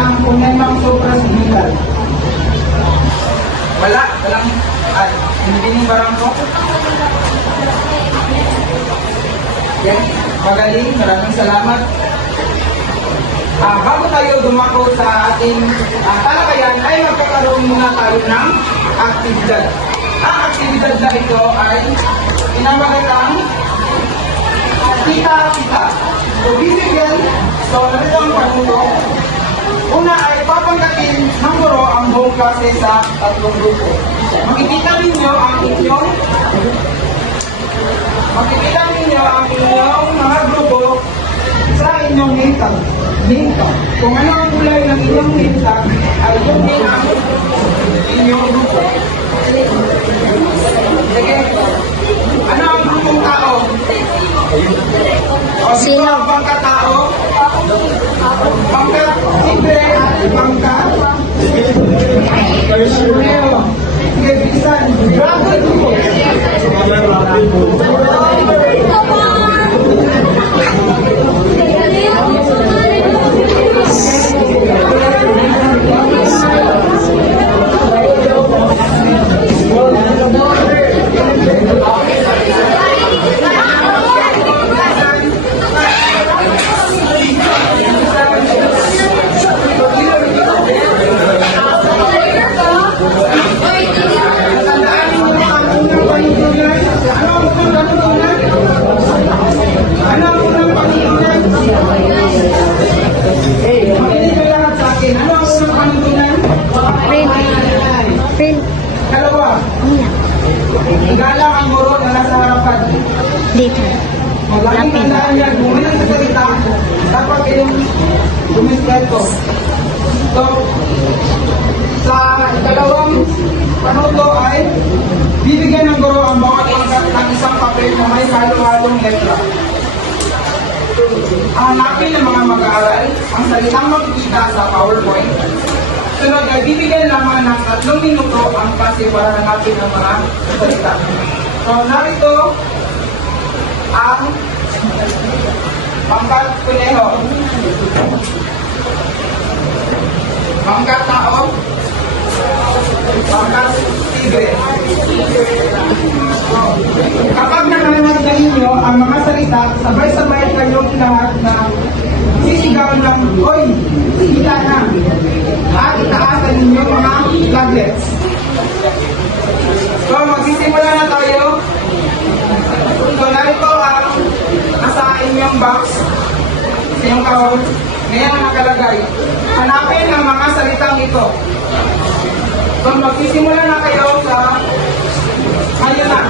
ang punemang suprasigilal? Walang, hindi yung barangko. Yan, magaling, maraming salamat. Bago tayo dumako sa ating talakayan, ay magkakaroon muna tayo ng aktibidad. Ang aktibidad na ito ay pinamagatang kita-kita. So, bibigyan, narito ang panuto. Una ay papangkatin ng guro ang buong klase sa tatlong grupo. Makikita ninyo ang inyong mga grupo sa inyong name-tag. Kung ano ang kulay ng inyong name-tag, ay yun din ang inyong grupo. Sige. Ano ang grupong tao? Sino? Bangka tao? Bangka libre at bangka? Personnel. Sige, bisan. Dragon grupo. Igalang ang guro na nasa harapan. Dito. Magaling tandaan niya, gumilang sa salita, dapat kayong gumispeto. So, sa ikalawang panuto ay bibigyan ng guro ang bawat pangkat ng isang papel na may halo-halong letra. Hanapin ng mga mag-aaral ang salitang makikita sa PowerPoint. Sunod ay bibigyan lamang ng 3 minuto ang klase para hanapin ang mga salita. So, narito ang pangkat kuneho, pangkat tao, pangkat tigre. Kapag nakalimutan na ninyo ang mga salita, sabay-sabay kayong lahat na sisigaw ng, "Oy, kita na!" At itaasan ninyo mga flaglets. So, magsisimula na tayo. So, narito ang nasa inyong box, sa inyong kahon. Ngayon ang nakalagay. Hanapin ang mga salitang ito. So, magsisimula na kayo sa ngayon na.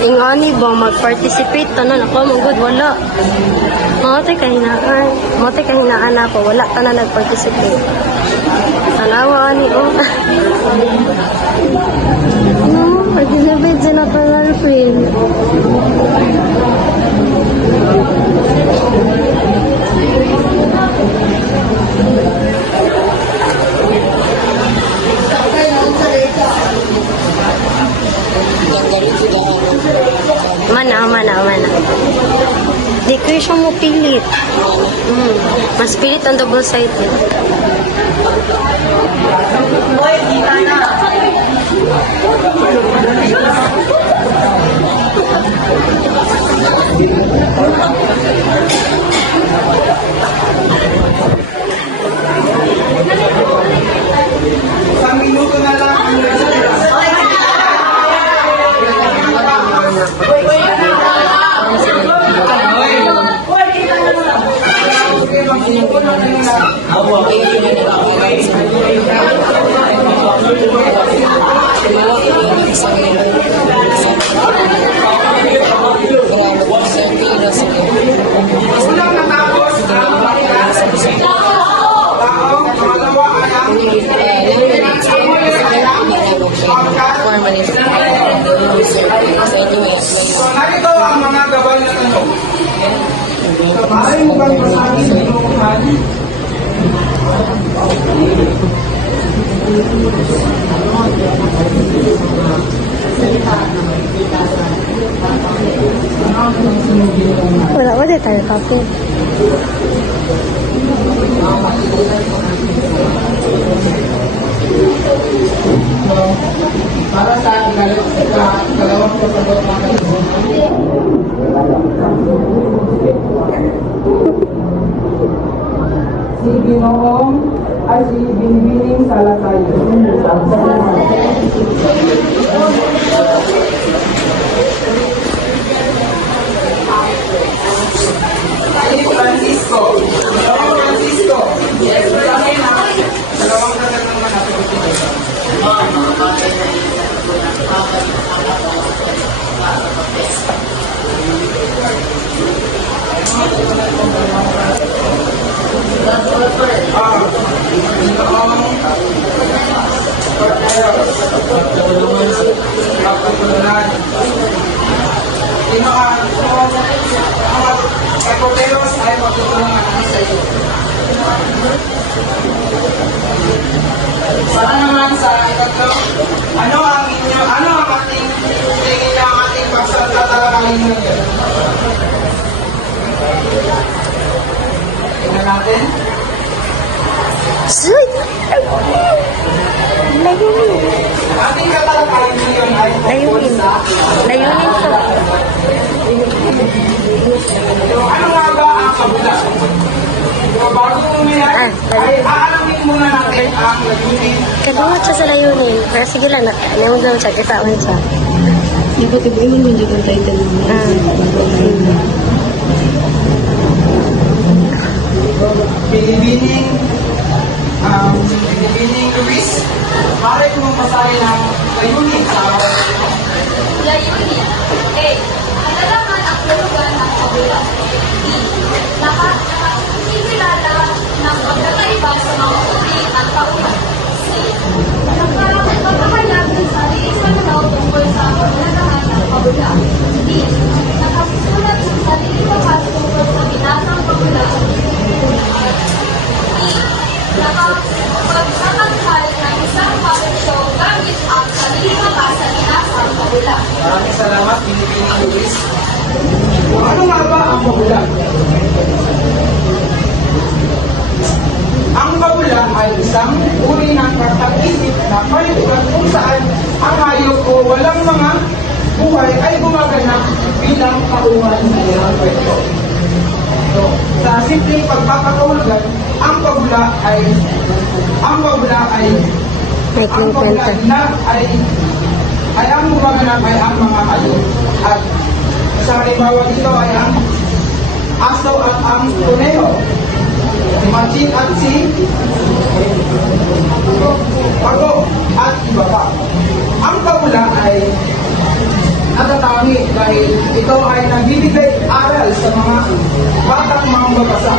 Ingani ba mag-participate tanan ako magud wala. Mote kahinaan ako wala tanan nag-participate. Tanawa ani oh. No, participate sa national friend. Mana. Di ko siya mo pilit. Mas pilit ang double sided. Hoy, kita na! Isang minuto na lang ang Unang natapos ang taong pangalawa ay ang narito ang mga gabay na tanong. So, maaari mo bang basahin yung Juan? Wala, wala tayo copy. Para sa dalawang protocol mga kaibigan. Si Ginoong ay si Binibining Salatayo. Si Francisco. Ginoong Francisco. Yes, kami na. Dalawang protocol naman natin. Ecoteros ay magtutulungan sa iyo. Para naman sa ikatlo, ano ang ating tingin na ating pagsasatalakayin ngayon? Tingnan natin. Suy! Layunin. Ating katalakayin ngayon ay tungkol Layunin. sa Layunin to. ano nga ba ang kabula? So, bago umihan, ay aalamin muna natin ang layunin. Kadungot siya sa layunin. Pero sige lang, ano daw siya, kitawan siya. Iba-iba mo dito ang title mo. Binibining Luis, maaari ko mapasahin ang layunin sa Layunin. A. Malalaman ang hulugan ng kabulan. B. Nakikilala ng pagkakaiba sa mga uri at kaulan. C. Nagpapahayag ng sarili sa tao tungkol sa kahalagahan ng kabulan. D. Nakasusulat ng sarili bakas tungkol sa binasang kabulan. E. Nakapagsakantal ng isang pagkasyo gamit ang sarili bakas sa binasang kabulan. Maraming salamat, Binibining Luis. Ano nga ba ang kabula? Ang kabula ay isang uri ng pagkag-isip na palitugan kung saan ang hayop o walang mga buhay ay gumaganap bilang kauhan sa ilang kwento. So, sa simpleng pagpapakahulugan, ang kabula ay May kwenta. ang gumaganap ay ang mga hayop. At sa halimbawa dito ay ang aso at ang kuneho, si Machit at si Pago at iba pa. Ang kabula ay natatangi dahil ito ay nagbibigay aral sa mga batang mambabasa.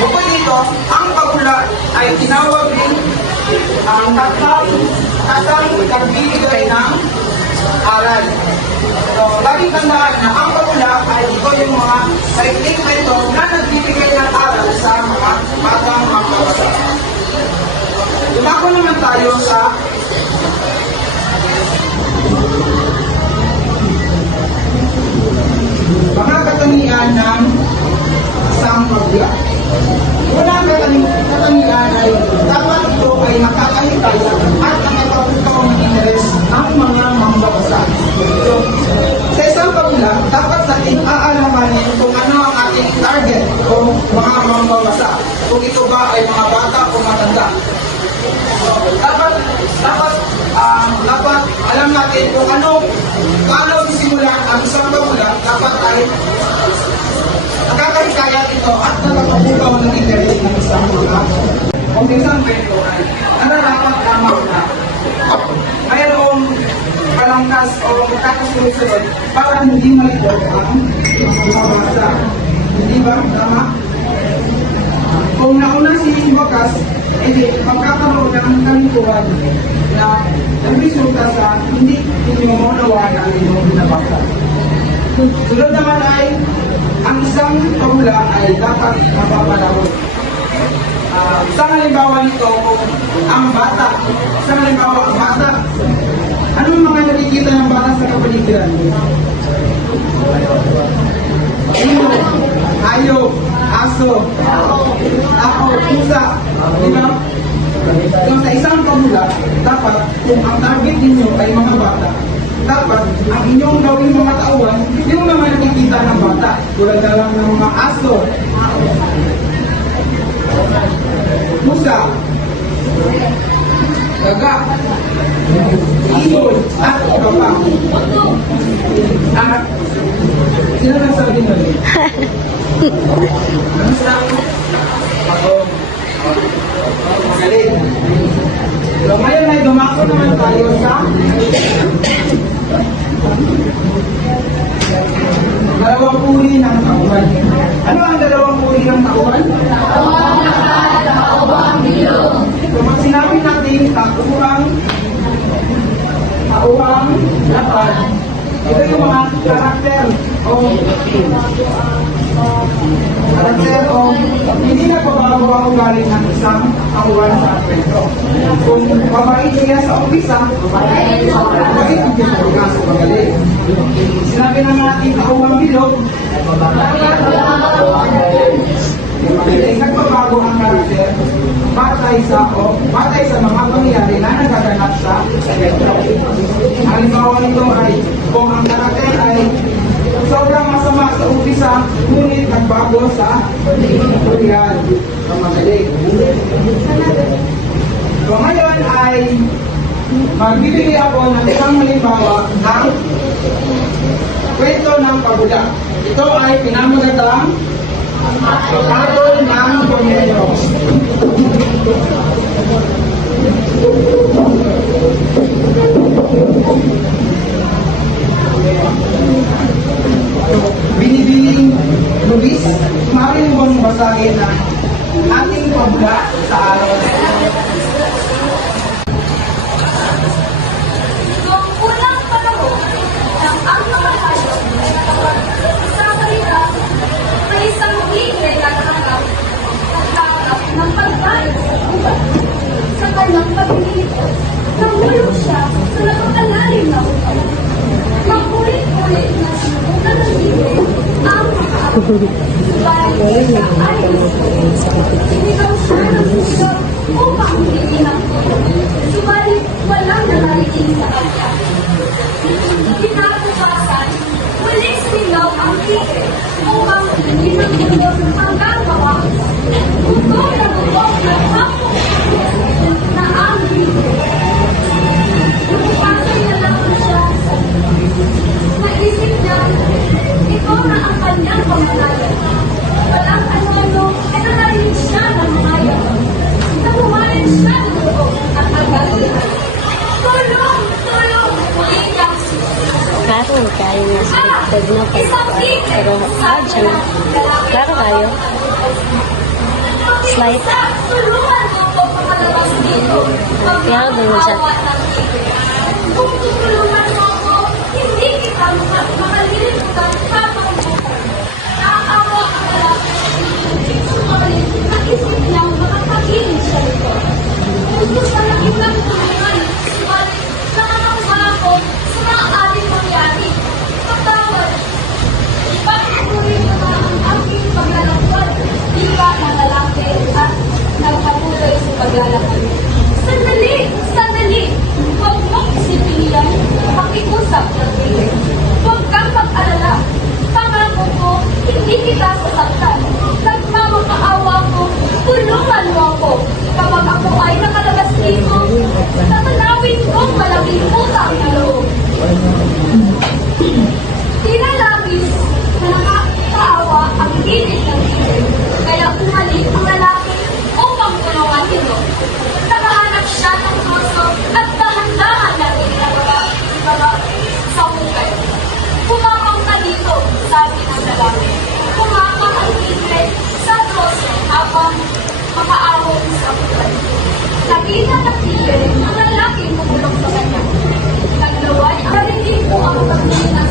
Bukod dito, ang kabula ay tinawag din ang tatang nagbibigay ng aral. So, laging tandaan na ang kabula ay ito yung mga saikling kwento na nagbibigay ng aral sa mga batang mambabasa. Dumako naman tayo sa mga katangian ng isang kabula. Unang katangian ay dapat ito ay nakakahikaya at nakakapagkaw ng interes ng mga mambabasa. So, sa isang kabula, dapat natin aalamanin kung ano ang ating target o mga mambabasa. Kung ito ba ay mga bata o matanda. So, dapat alam natin kung paano sisimulan ang isang kabula, dapat ay nakakahikayat ito at nakakabukaw ng interes ng isang mga. Kung isang kwento ay nararapat lamang na mayroong palangkas o kakasunod-sunod para hindi malikot ang mabasa. Hindi ba? Tama? Kung nauna si Bakas, magkakaroon ng kalituhan na nagresulta sa hindi mo maunawaan ang inyong binabasa. Sunod naman ay ang isang pamula ay dapat mapapalahon. Isang halimbawa nito kung ang bata, anong mga nakikita ng bata sa kapaligiran? Hayop, aso, ako, pusa, di ba? So, sa isang pamula, dapat kung ang target ninyo ay mga bata, dapat ang inyong gawing mga tauhan, yung mga nakikita ng bata, tulad na lang ng mga aso, pusa, daga, ibon, at iba pa. At, sino nagsabi nun? Ano sa? Ako. Magaling. So ngayon ay dumako naman tayo sa dalawang uri ng tauhan. Ano ang dalawang uri ng tauhan? So pag sinabi natin tauhang lapad, ito yung mga karakter o hindi nagbabago ang ugali ng isang tauhan sa kwento. Kung mabait niya sa umpisa, mabait ang pinagawa sa magaling. Sinabi naman natin tauhang bilog, ay nagbabago ang karakter batay sa mga pangyayari na nagaganap sa kwento. Halimbawa nito ay kung ang karakter ay sobrang masama sa umpisa, ngunit nagbago sa huli ng magaling. So ngayon ay magbibigay ako ng isang halimbawa ng kwento ng pabula. Ito ay pinamagatang Hatol ng Pamilyo. Binibining Luis, maaari mo bang basahin ang ating pabula sa araw na ito? Noong unang panahon ng ang mga hayop ay nakapagsasarita, may isang tigre na naghanap ng pagkain sa gubat. Sa kanyang paglilipot, nahulog siya sa napakalalim na upan. Magulit-ulit na sinubukan ng tigre ang makaabot. Subalit siya ay sinigaw siya ng sigaw upang hindi ng subalit walang nanarinig sa kanya. Kinabukasan, muling sigaw ang tigre upang hindi nagulog hanggang bawas. Gutom na hapong na ang tigre. Lumipasay na lang siya sa naisip niya, ito na ang kanyang pamanayan. Walang ano ay nanarinig siya ng mga yaon. Nabuhanin siya ng loob at agad-agad. Tulong! Tulong! Iiyak siya. Karon kayo na scripted na pag pero hard siya na. Klaro kayo. Slide. Tulungan mo ko pakalabas dito. Kaya doon siya. Kung tutulungan mo ako, hindi kita makalilimutan habang buhay. Naawa ang lalaki. Sumalit, naisip niyang makakagiling siya nito. Gusto sa laki ng tulungan. Sumalit, nakakamba ako sa mga ating mangyari. Patawad. Patuloy mo na ang aking paglalakad. Di ba na lalaki at nagpatuloy sa paglalakad. Sandali! Sandali! Huwag mong isipin yan. Pakiusap ng tigre. Huwag kang mag-alala. Pangako ko, hindi kita sasaktan. Nagmamakaawa ko, tulungan mo ako. Kapag ako ay nakalabas dito, tatanawin ko malaking utang na loob. Tinalabis na nakakaawa ang init ng tigre. Kaya umalik ang lalaki upang tulungan ito. Nakahanap siya ng troso at dahan-dahan na inilababa sa hukay. Kumapang ka dito, sabi ng lalaki. Kumapang ang tigre sa troso habang makaawong sa hukay. Nakita ng tigre ang lalaking kumulong sa kanya. Naglaway, narinig ko ang pagtingin ng